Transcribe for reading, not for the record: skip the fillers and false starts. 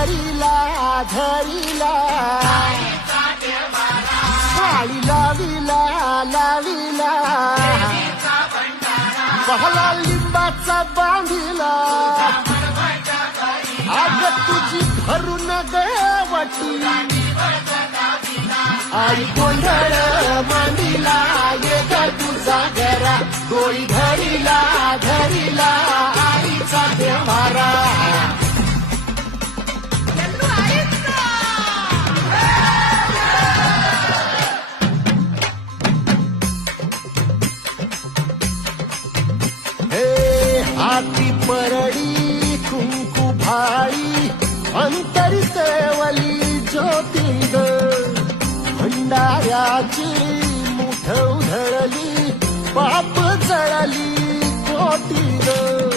धरिला धरिला काळी लाविला लाविला पहला लिंबाचा बांधिला आग तुझी भरून गवटी आई गोंधळ मांडिला ये ग तुझा घरा डोळी धरिला धरिला आईचा देवारा हाती परडी कुंकू भाई अंतरी केवली ज्योती ग भंडाऱ्याची मुठ उधळली पाप जळली कोटी ग